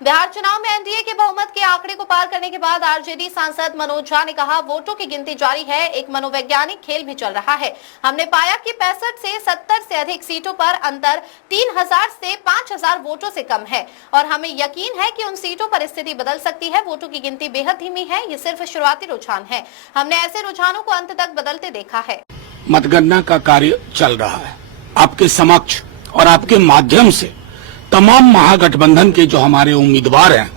बिहार चुनाव में एनडीए के बहुमत के आंकड़े को पार करने के बाद आरजेडी सांसद मनोज झा ने कहा, वोटों की गिनती जारी है, एक मनोवैज्ञानिक खेल भी चल रहा है। हमने पाया कि 65 से 70 से अधिक सीटों पर अंतर 3000 से 5000 वोटों से कम है और हमें यकीन है कि उन सीटों पर स्थिति बदल सकती है। वोटों की गिनती बेहद धीमी है, ये सिर्फ शुरुआती रुझान है। हमने ऐसे रुझानों को अंत तक बदलते देखा है। मतगणना का कार्य चल रहा है। आपके समक्ष और आपके माध्यम से तमाम महागठबंधन के जो हमारे उम्मीदवार हैं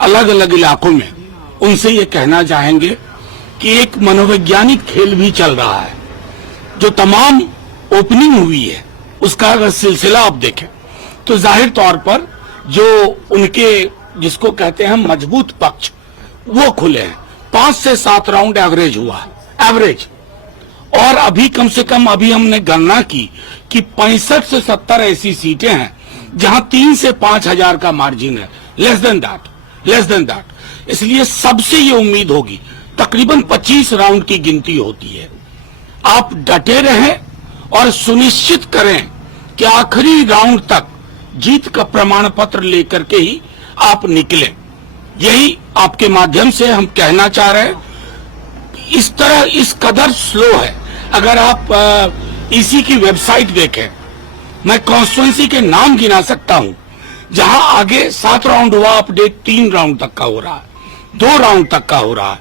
अलग अलग इलाकों में, उनसे ये कहना चाहेंगे कि एक मनोवैज्ञानिक खेल भी चल रहा है। जो तमाम ओपनिंग हुई है उसका अगर सिलसिला आप देखें तो जाहिर तौर पर जो उनके जिसको कहते हैं मजबूत पक्ष वो खुले हैं। 5 से 7 राउंड एवरेज हुआ है, एवरेज। और अभी कम से कम अभी हमने गणना की कि 65 से 70 ऐसी सीटें हैं जहां 3 से 5000 का मार्जिन है, लेस देन दैट। इसलिए सबसे ये उम्मीद होगी, तकरीबन 25 राउंड की गिनती होती है। आप डटे रहें और सुनिश्चित करें कि आखिरी राउंड तक जीत का प्रमाण पत्र लेकर के ही आप निकलें। यही आपके माध्यम से हम कहना चाह रहे हैं। इस तरह इस कदर स्लो है। अगर आप इसी की वेबसाइट देखें, मैं कॉन्स्टिट्यूएंसी के नाम गिना सकता हूं जहां आगे 7 राउंड हुआ, अपडेट 3 राउंड तक का हो रहा है, 2 राउंड तक का हो रहा है।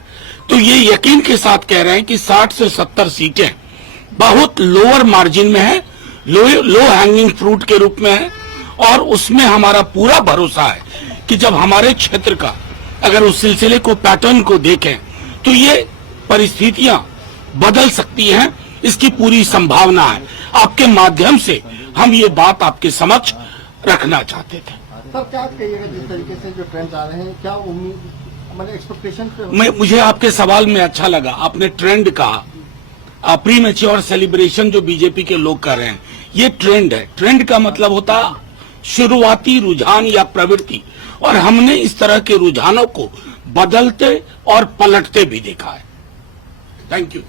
तो ये यकीन के साथ कह रहे हैं कि 60 से 70 सीटें बहुत लोअर मार्जिन में है, लो हैंगिंग फ्रूट के रूप में है। और उसमें हमारा पूरा भरोसा है कि जब हमारे क्षेत्र का अगर उस सिलसिले को, पैटर्न को देखें तो ये परिस्थितियां बदल सकती हैं, इसकी पूरी संभावना है। आपके माध्यम से हम ये बात आपके समक्ष रखना चाहते थे। सर, क्या कहिएगा जिस तरीके से जो ट्रेंड आ रहे हैं, क्या उम्मीद मतलब एक्सपेक्टेशन? मुझे आपके सवाल में अच्छा लगा, आपने ट्रेंड कहा। प्री मैच्योर सेलिब्रेशन जो बीजेपी के लोग कर रहे हैं, ये ट्रेंड है। ट्रेंड का मतलब होता शुरुआती रुझान या प्रवृत्ति, और हमने इस तरह के रुझानों को बदलते और पलटते भी देखा है। Thank you.